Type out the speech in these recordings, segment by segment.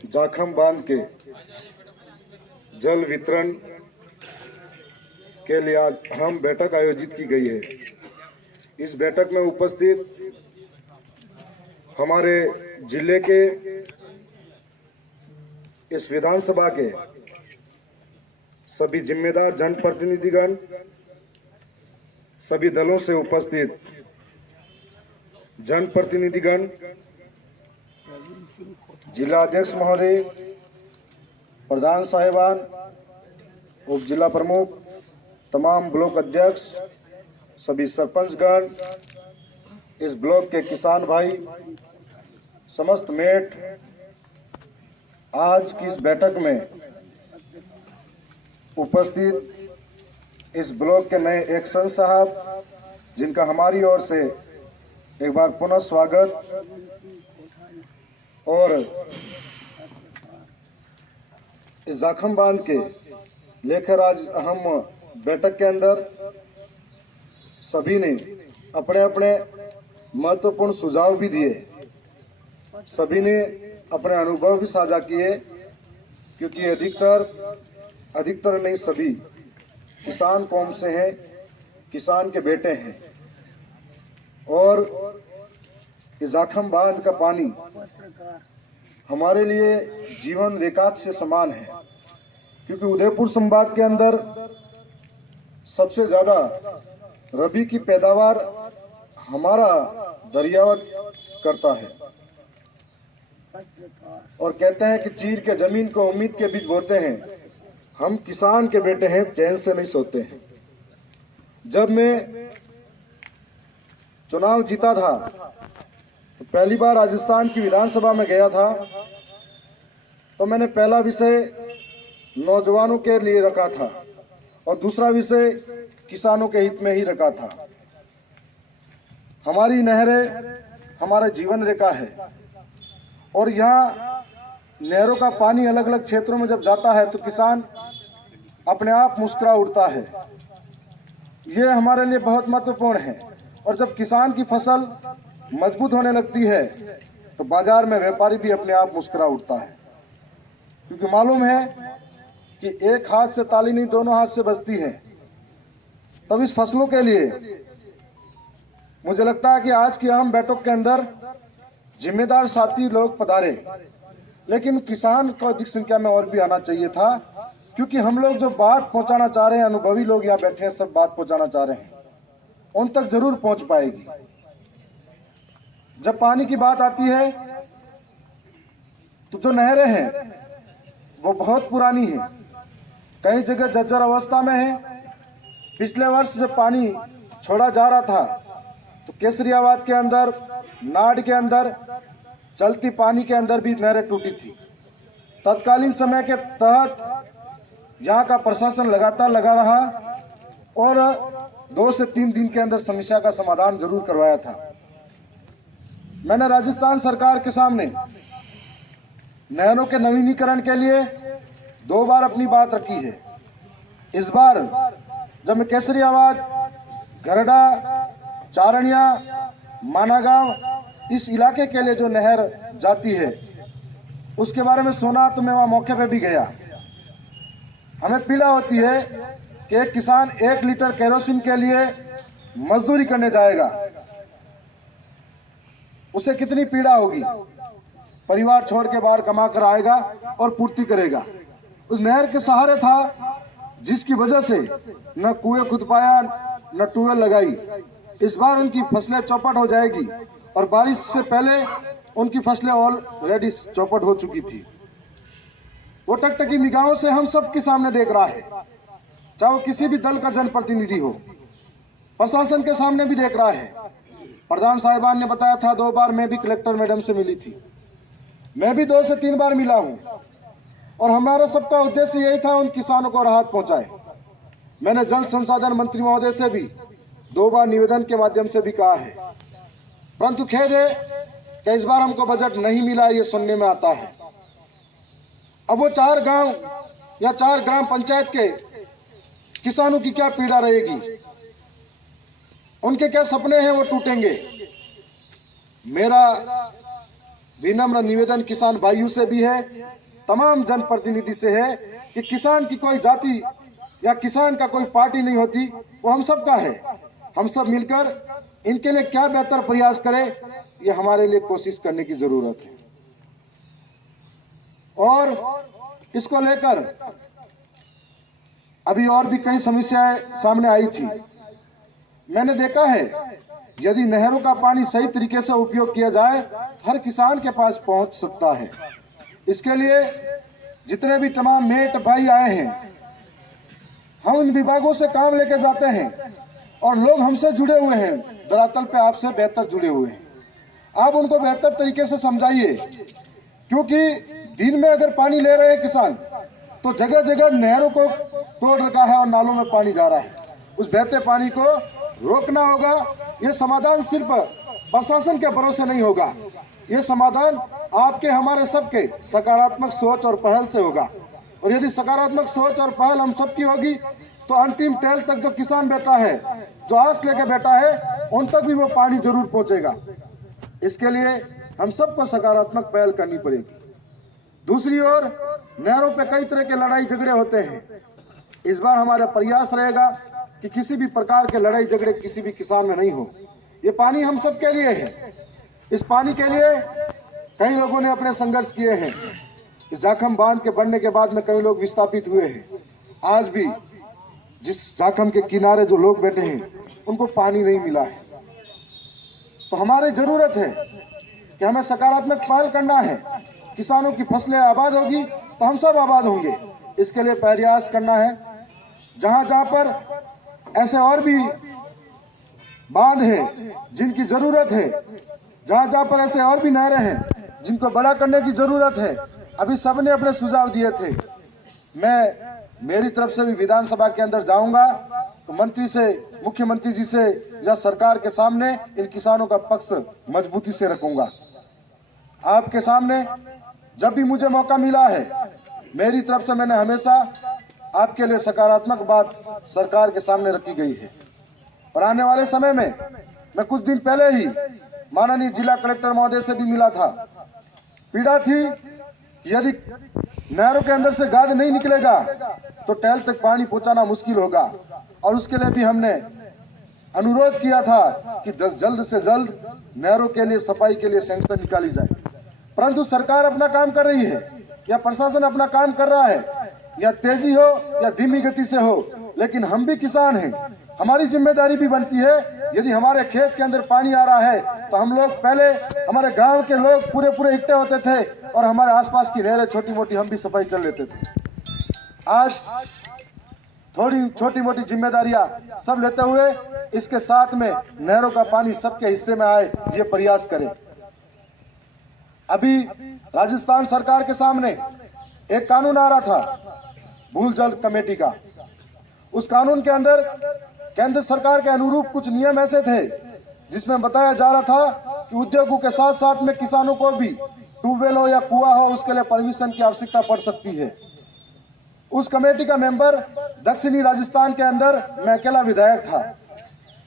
जाखम बांध के जल वितरण के लिए आज अहम बैठक आयोजित की गई है। इस बैठक में उपस्थित हमारे जिले के, इस विधानसभा के सभी जिम्मेदार जनप्रतिनिधिगण, सभी दलों से उपस्थित जनप्रतिनिधिगण, जिला अध्यक्ष महोदय, प्रधान साहिबान, उप जिला प्रमुख, तमाम ब्लॉक अध्यक्ष, सभी सरपंचगण, इस ब्लॉक के किसान भाई, समस्त मेट, आज की इस बैठक में उपस्थित इस ब्लॉक के नए एक्शन साहब, जिनका हमारी ओर से एक बार पुनः स्वागत। और इस जाखम बांध के लेकर आज अहम बैठक के अंदर सभी ने अपने अपने महत्वपूर्ण सुझाव भी दिए, सभी ने अपने अनुभव भी साझा किए, क्योंकि अधिकतर नहीं सभी किसान कौम से हैं, किसान के बेटे हैं। और इस जाखम बांध का पानी हमारे लिए जीवन रेखा से समान है, क्योंकि उदयपुर संभाग के अंदर सबसे ज्यादा रबी की पैदावार हमारा दरियावत करता है। और कहते हैं कि चीर के जमीन को उम्मीद के बीच बोते हैं। हम किसान के बेटे हैं, चैन से नहीं सोते हैं। जब मैं चुनाव जीता था तो पहली बार राजस्थान की विधानसभा में गया था, तो मैंने पहला विषय नौजवानों के लिए रखा था और दूसरा विषय किसानों के हित में ही रखा था। हमारी नहरें हमारा जीवन रेखा है और यहाँ नहरों का पानी अलग अलग क्षेत्रों में जब जाता है तो किसान अपने आप मुस्कुरा उठता है। ये हमारे लिए बहुत महत्वपूर्ण है। और जब किसान की फसल मजबूत होने लगती है तो बाजार में व्यापारी भी अपने आप मुस्कुरा उठता है, क्योंकि मालूम है कि एक हाथ से ताली नहीं, दोनों हाथ से बजती है। तब इस फसलों के लिए मुझे लगता है कि आज की अहम बैठक के अंदर जिम्मेदार साथी लोग पधारे, लेकिन किसान को अधिक संख्या में और भी आना चाहिए था, क्योंकि हम लोग जो बात पहुंचाना चाह रहे हैं, अनुभवी लोग यहाँ बैठे हैं, सब बात पहुंचाना चाह रहे हैं, उन तक जरूर पहुंच पाएगी। जब पानी की बात आती है तो जो नहरें हैं वो बहुत पुरानी है, कई जगह जर्जर अवस्था में है। पिछले वर्ष जब पानी छोड़ा जा रहा था तो केसरियाबाद के अंदर, नाड़ के अंदर, चलती पानी के अंदर भी नहरें टूटी थी। तत्कालीन समय के तहत यहाँ का प्रशासन लगातार लगा रहा और 2 से 3 दिन के अंदर समस्या का समाधान जरूर करवाया था। मैंने राजस्थान सरकार के सामने नहरों के नवीनीकरण के लिए 2 बार अपनी बात रखी है। इस बार जब मैं केसरियाबाद, गरडा, चारणिया, मानागांव इस इलाके के लिए जो नहर जाती है उसके बारे में सुना तो मैं वहां मौके पे भी गया। हमें पीड़ा होती है कि एक किसान 1 लीटर केरोसिन के लिए मजदूरी करने जाएगा, उसे कितनी पीड़ा होगी। परिवार छोड़ के बाहर कमा कर आएगा और पूर्ति करेगा। उस नहर के सहारे था, जिसकी वजह से न कुएं खुद पाया न ट्यूबवेल लगाई। इस बार उनकी फसलें चौपट हो जाएगी और बारिश से पहले उनकी फसलें ऑलरेडी चौपट हो चुकी थी। वो टकटकी निगाहों से हम सब के सामने देख रहा है, चाहे वो किसी भी दल का जनप्रतिनिधि हो, प्रशासन के सामने भी देख रहा है। प्रधान साहिबान ने बताया था 2 बार मैं भी कलेक्टर मैडम से मिली थी, मैं भी 2 से 3 बार मिला हूं और हमारा सबका उद्देश्य यही था उन किसानों को राहत पहुंचाए। मैंने जल संसाधन मंत्री महोदय से भी 2 बार निवेदन के माध्यम से भी कहा है, परंतु खेद है कि इस बार हमको बजट नहीं मिला, ये सुनने में आता है। अब वो 4 गांव या 4 ग्राम पंचायत के किसानों की क्या पीड़ा रहेगी, उनके क्या सपने हैं वो टूटेंगे। मेरा विनम्र निवेदन किसान भाइयों से भी है, तमाम जनप्रतिनिधि से है कि किसान की कोई जाति या किसान का कोई पार्टी नहीं होती, वो हम सब का है। हम सब मिलकर इनके लिए क्या बेहतर प्रयास करें, ये हमारे लिए कोशिश करने की जरूरत है। और इसको लेकर अभी और भी कई समस्याएं सामने आई थी। मैंने देखा है यदि नहरों का पानी सही तरीके से उपयोग किया जाए, हर किसान के पास पहुंच सकता है। इसके लिए जितने भी तमाम मेट भाई आए हैं, हम इन विभागों से काम लेके जाते हैं और लोग हमसे जुड़े हुए हैं, धरातल पे आपसे बेहतर जुड़े हुए हैं। आप उनको बेहतर तरीके से समझाइए, क्योंकि दिन में अगर पानी ले रहे हैं किसान, तो जगह जगह नहरों को तोड़ रखा है और नालों में पानी जा रहा है। उस बहते पानी को रोकना होगा। ये समाधान सिर्फ प्रशासन के भरोसे नहीं होगा, ये समाधान आपके हमारे सबके सकारात्मक सोच और पहल से होगा। और यदि सकारात्मक सोच और पहल हम सबकी होगी, तो अंतिम टेल तक जो किसान बैठा है, जो आस लेके बैठा है, उन तक भी वो पानी जरूर पहुंचेगा। इसके लिए हम सबको सकारात्मक पहल करनी पड़ेगी। दूसरी ओर नहरों पे कई तरह के लड़ाई झगड़े होते हैं। इस बार हमारा प्रयास रहेगा कि किसी भी प्रकार के लड़ाई झगड़े किसी भी किसान में नहीं हो। ये पानी हम सब के लिए है। इस पानी के लिए कई लोगों ने अपने संघर्ष किए हैं। इस जाखम बांध के बनने के बाद में कई लोग विस्थापित हुए हैं। आज भी जिस जाखम के किनारे जो लोग बैठे हैं, उनको पानी नहीं मिला है। तो हमारी जरूरत है कि हमें सकारात्मक पहल करना है। किसानों की फसलें आबाद होगी तो हम सब आबाद होंगे। इसके लिए प्रयास करना है। जहां जहां पर ऐसे और भी बांध हैं जिनकी जरूरत है, जहां जहां पर ऐसे और भी नहरें हैं जिनको बड़ा करने की जरूरत है, अभी सबने अपने सुझाव दिए थे। मेरी तरफ से भी विधानसभा के अंदर जाऊंगा तो मंत्री से, मुख्यमंत्री जी से या सरकार के सामने इन किसानों का पक्ष मजबूती से रखूंगा। आपके सामने जब भी मुझे मौका मिला है, मेरी तरफ से मैंने हमेशा आपके लिए सकारात्मक बात सरकार के सामने रखी गई है। और आने वाले समय में मैं कुछ दिन पहले ही माननीय जिला कलेक्टर महोदय से भी मिला था। पीड़ा थी कि यदि नहरों के अंदर से गाद नहीं निकलेगा तो टहल तक पानी पहुंचाना मुश्किल होगा। और उसके लिए भी हमने अनुरोध किया था कि जल्द से जल्द नहरों के लिए सफाई के लिए सैंक्शन निकाली जाए। परंतु सरकार अपना काम कर रही है या प्रशासन अपना काम कर रहा है, या तेजी हो या धीमी गति से हो, लेकिन हम भी किसान हैं। हमारी जिम्मेदारी भी बनती है। यदि हमारे खेत के अंदर पानी आ रहा है तो हम लोग पहले, हमारे गांव के लोग पूरे इकट्ठे होते थे और हमारे आसपास की नहरें छोटी मोटी हम भी सफाई कर लेते थे। आज थोड़ी छोटी मोटी जिम्मेदारियां सब लेते हुए इसके साथ में नहरों का पानी सबके हिस्से में आए, ये प्रयास करें। अभी राजस्थान सरकार के सामने एक कानून आ रहा था भूल जल कमेटी का। उस कानून के अंदर केंद्र सरकार के अनुरूप कुछ नियम ऐसे थे जिसमें बताया जा रहा था कि उद्योगों के साथ साथ में किसानों को भी ट्यूबवेल हो या कुआं हो, उसके लिए परमिशन की आवश्यकता पड़ सकती है। उस कमेटी का मेंबर दक्षिणी राजस्थान के अंदर मैं अकेला विधायक था।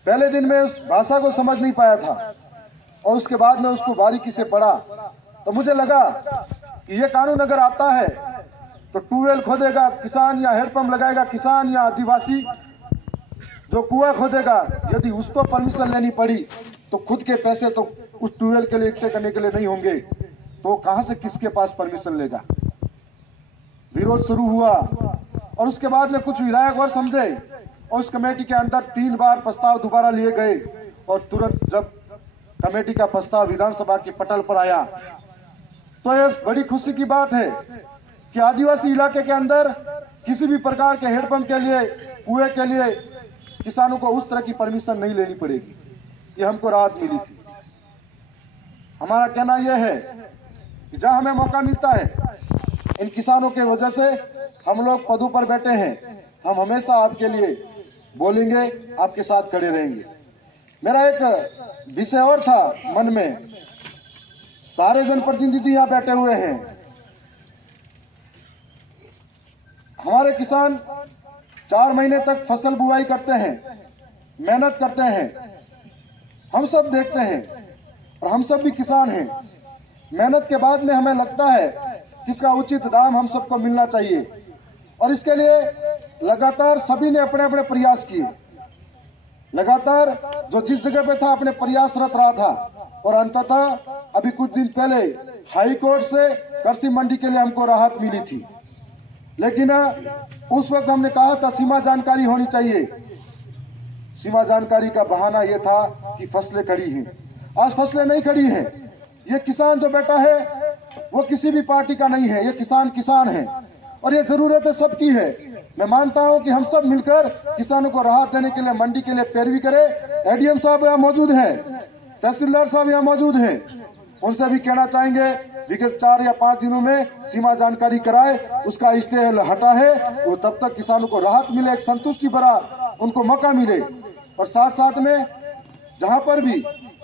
पहले दिन में उस भाषा को समझ नहीं पाया था और उसके बाद में उसको बारीकी से पढ़ा तो मुझे लगा कि ये कानून अगर आता है तो ट्यूबवेल खोदेगा किसान या हैंडपंप लगाएगा किसान, या आदिवासी जो कुआं खोदेगा, यदि उसको परमिशन लेनी पड़ी तो खुद के पैसे तो उस ट्यूबवेल के लिए इकट्ठे करने के लिए नहीं होंगे, तो कहां से किसके पास परमिशन लेगा। विरोध शुरू हुआ और उसके बाद में कुछ विधायक और समझे और उस कमेटी के अंदर 3 बार प्रस्ताव दोबारा लिए गए। और तुरंत जब कमेटी का प्रस्ताव विधानसभा के पटल पर आया तो ये बड़ी खुशी की बात है कि आदिवासी इलाके के अंदर किसी भी प्रकार के हैंडपंप के लिए, कुएं के लिए किसानों को उस तरह की परमिशन नहीं लेनी पड़ेगी। ये हमको राहत मिली थी। हमारा कहना यह है कि जहां हमें मौका मिलता है, इन किसानों के वजह से हम लोग पदों पर बैठे हैं, हम हमेशा आपके लिए बोलेंगे, आपके साथ खड़े रहेंगे। मेरा एक विषय और था मन में, सारे जनप्रतिनिधि यहाँ बैठे हुए हैं। हमारे किसान 4 महीने तक फसल बुआई करते हैं, मेहनत करते हैं, हम सब देखते हैं और हम सब भी किसान हैं। मेहनत के बाद में हमें लगता है कि इसका उचित दाम हम सबको मिलना चाहिए, और इसके लिए लगातार सभी ने अपने अपने प्रयास किए। लगातार जो जिस जगह पे था अपने प्रयासरत रहा था, और अंततः अभी कुछ दिन पहले हाई कोर्ट से कृषि मंडी के लिए हमको राहत मिली थी। लेकिन उस वक्त हमने कहा था सीमा जानकारी होनी चाहिए। सीमा जानकारी का बहाना यह था कि फसलें खड़ी हैं। आज फसलें नहीं खड़ी हैं। ये किसान जो बैठा है वो किसी भी पार्टी का नहीं है, ये किसान किसान है, और ये जरूरत सबकी है। मैं मानता हूं कि हम सब मिलकर किसानों को राहत देने के लिए मंडी के लिए पैरवी करें। एडीएम साहब यहाँ मौजूद हैं, तहसीलदार साहब यहाँ मौजूद हैं, उनसे भी कहना चाहेंगे विगत 4 या 5 दिनों में सीमा जानकारी कराए, उसका स्टे हटा है, तो तब तक किसानों को राहत मिले, एक संतुष्टि भरा उनको मौका मिले। और साथ साथ में जहां पर भी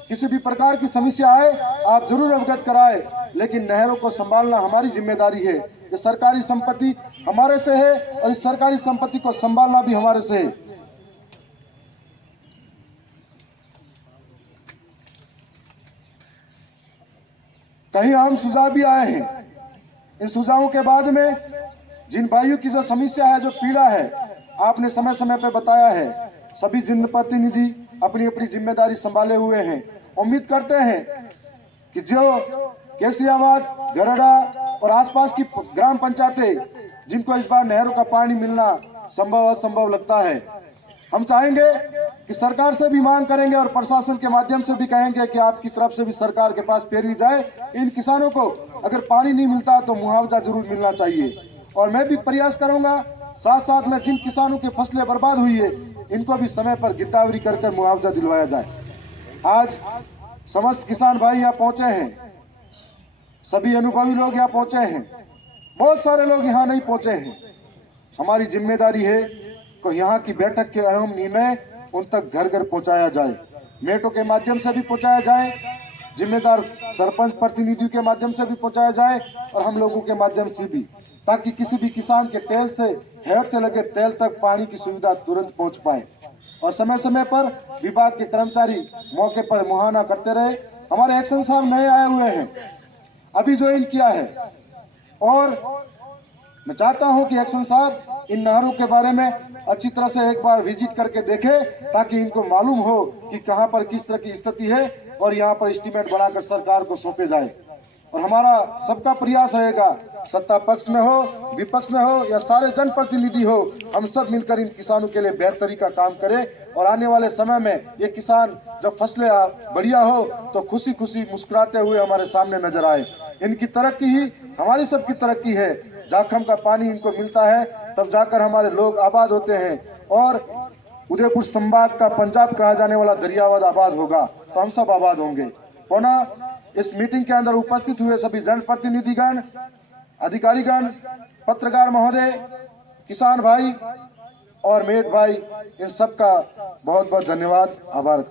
किसी भी प्रकार की समस्या आए आप जरूर अवगत कराए, लेकिन नहरों को संभालना हमारी जिम्मेदारी है। ये सरकारी संपत्ति हमारे से है और इस सरकारी संपत्ति को संभालना भी हमारे से है। कहीं अहम सुझाव भी आए हैं। इन सुझावों के बाद में जिन भाइयों की जो समस्या है, जो पीड़ा है, आपने समय समय पर बताया है। सभी जनप्रतिनिधि अपनी अपनी जिम्मेदारी संभाले हुए हैं। उम्मीद करते हैं कि जो केसरियाबाद, गरड़ा और आसपास की ग्राम पंचायतें जिनको इस बार नहरों का पानी मिलना संभव असंभव लगता है, हम चाहेंगे कि सरकार से भी मांग करेंगे और प्रशासन के माध्यम से भी कहेंगे कि आपकी तरफ से भी सरकार के पास पैरवी जाए। इन किसानों को अगर पानी नहीं मिलता तो मुआवजा जरूर मिलना चाहिए। और मैं भी प्रयास करूंगा साथ साथ में जिन किसानों की फसलें बर्बाद हुई है इनको भी समय पर गिरदावरी कर मुआवजा दिलवाया जाए। आज समस्त किसान भाई यहाँ पहुंचे हैं, सभी अनुभवी लोग यहाँ पहुंचे हैं, बहुत सारे लोग यहाँ नहीं पहुंचे हैं। हमारी जिम्मेदारी है कि यहाँ की बैठक के अहम निर्णय उन तक घर घर पहुंचाया जाए, मेटों के माध्यम से भी पहुंचाया जाए, जिम्मेदार सरपंच प्रतिनिधियों के माध्यम से भी पहुंचाया जाए और हम लोगों के माध्यम से भी, ताकि किसी भी किसान के टेल से हेड से लगे टेल तक पानी की सुविधा तुरंत पहुंच पाए। और समय समय पर विभाग के कर्मचारी मौके पर मुहाना करते रहे। हमारे एक्शन साहब नए आए हुए हैं, अभी ज्वाइन किया है, और मैं चाहता हूं कि एक्शन साहब इन नहरों के बारे में अच्छी तरह से एक बार विजिट करके देखें, ताकि इनको मालूम हो कि कहां पर किस तरह की स्थिति है और यहां पर एस्टीमेट बनाकर सरकार को सौंपे जाए। और हमारा सबका प्रयास रहेगा, सत्ता पक्ष में हो, विपक्ष में हो या सारे जनप्रतिनिधि हो, हम सब मिलकर इन किसानों के लिए बेहतरी का काम करें। और आने वाले समय में ये किसान जब फसलें बढ़िया हो तो खुशी खुशी मुस्कुराते हुए हमारे सामने नजर आए। इनकी तरक्की ही हमारी सबकी तरक्की है। जाखम का पानी इनको मिलता है तब जाकर हमारे लोग आबाद होते हैं, और उदयपुर संभाग का पंजाब कहा जाने वाला दरियावाद आबाद होगा तो हम सब आबाद होंगे। पुनः इस मीटिंग के अंदर उपस्थित हुए सभी जनप्रतिनिधिगण, अधिकारीगण, पत्रकार महोदय, किसान भाई और मेट भाई, इन सबका बहुत बहुत धन्यवाद, आभार।